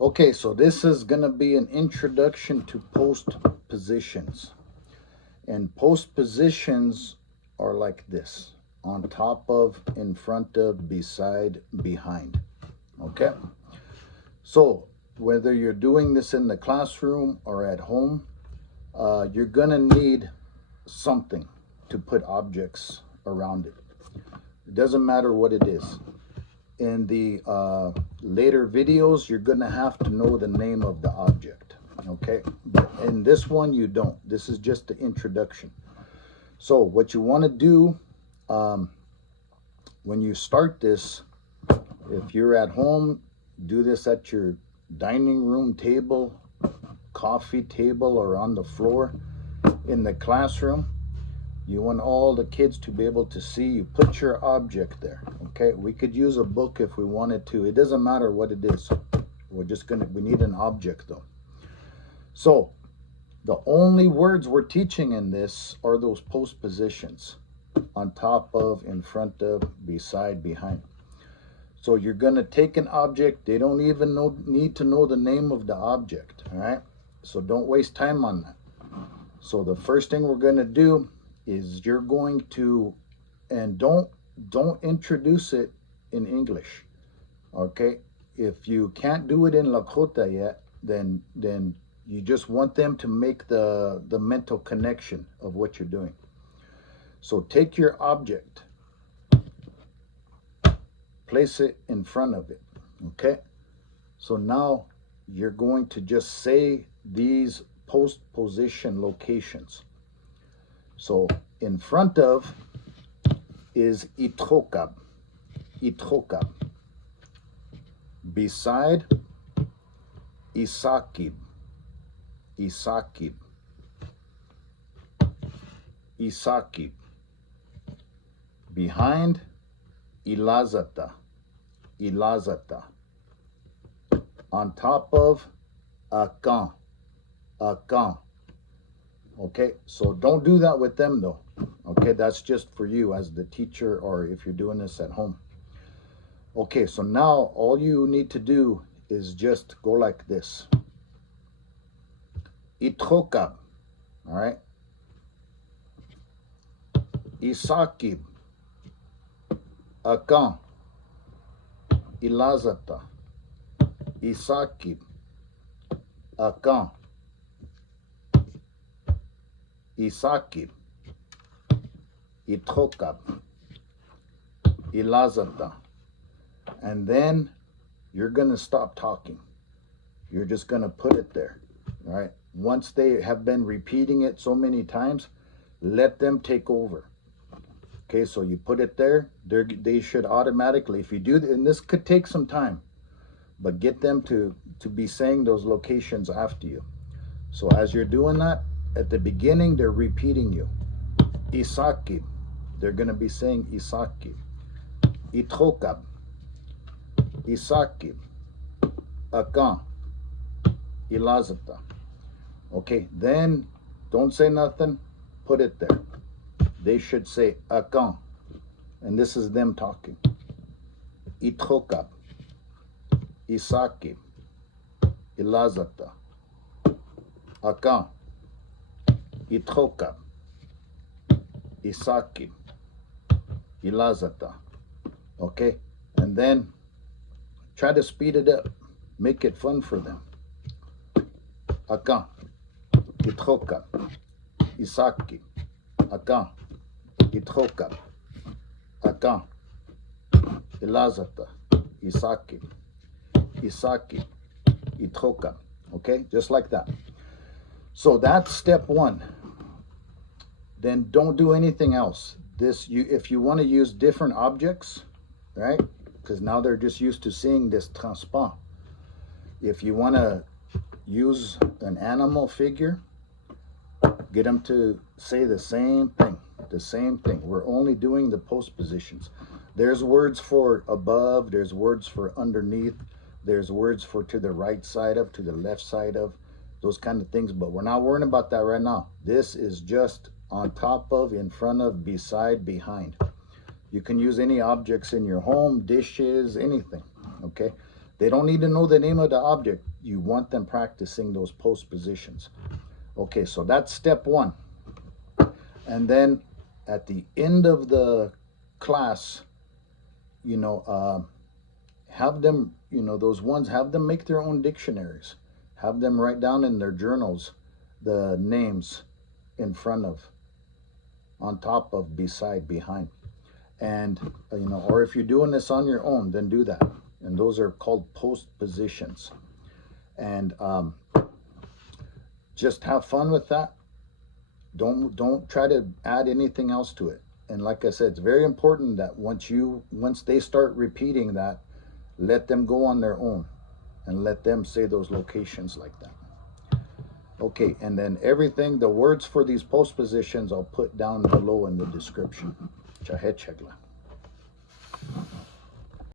Okay, so this is going to be an introduction to post positions. And post positions are like this: on top of, in front of, beside, behind. Okay? So whether you're doing this in the classroom or at home, you're going to need something to put objects around it. It doesn't matter what it is. In the later videos, you're going to have to know the name of the object. Okay? But in this one, you don't. This is just the introduction. So what you want to do when you start this, if you're at home, do this at your dining room table, coffee table, or on the floor. In the classroom, you want all the kids to be able to see you. Put your object there. Okay, we could use a book if we wanted to. It doesn't matter what it is. We need an object though. So the only words we're teaching in this are those post positions: on top of, in front of, beside, behind. So you're going to take an object. They don't even need to know the name of the object. All right, so don't waste time on that. So the first thing we're going to do is you're going to, and don't introduce it in English. Okay, if you can't do it in Lakota yet, then you just want them to make the mental connection of what you're doing. So take your object, place it in front of it. Okay, so now you're going to just say these post position locations. So in front of is itļókab, itļókab. Beside, isákhib, isákhib, isákhib. Behind, ilázata, ilázata. On top of, akáŋl, akáŋl. Okay, so don't do that with them though. Okay, that's just for you as the teacher, or if you're doing this at home. Okay, so now all you need to do is just go like this. itļókab, all right? isákhib, akáŋl, ilázata, isákhib, akáŋl, isákhib, itļókab, ilázata. And then you're going to stop talking. You're just going to put it there. All right. Once they have been repeating it so many times, let them take over. Okay, so you put it there. They should automatically, if you do, and this could take some time, but get them to be saying those locations after you. So as you're doing that, at the beginning, they're repeating you. isákhib, they're going to be saying isákhib. itļókab, isákhib, akáŋl, ilázata. Okay, then don't say nothing, put it there. They should say akáŋl, and this is them talking. itļókab, isákhib, ilázata, akáŋl, itļókab, isákhib, ilázata. Okay, and then try to speed it up, make it fun for them. akáŋl, itļókab, isákhib, akáŋl, itļókab, akáŋl, ilázata, isákhib, isákhib, itļókab. Okay, just like that. So that's step one. Then don't do anything else. If you want to use different objects, right? Because now they're just used to seeing this transparent. If you want to use an animal figure, get them to say the same thing, the same thing. We're only doing the post positions. There's words for above, there's words for underneath, there's words for to the right side of, to the left side of, those kind of things, but we're not worrying about that right now. This is just on top of, in front of, beside, behind. You can use any objects in your home, dishes, anything, okay? They don't need to know the name of the object. You want them practicing those post positions. Okay, so that's step one. And then at the end of the class, have them, those ones, have them make their own dictionaries. Have them write down in their journals the names in front of, on top of, beside, behind. And, or if you're doing this on your own, then do that. And those are called post positions. And just have fun with that. Don't try to add anything else to it. And like I said, it's very important that once they start repeating that, let them go on their own and let them say those locations like that. Okay, and then everything, the words for these post positions, I'll put down below in the description. Chahechegla.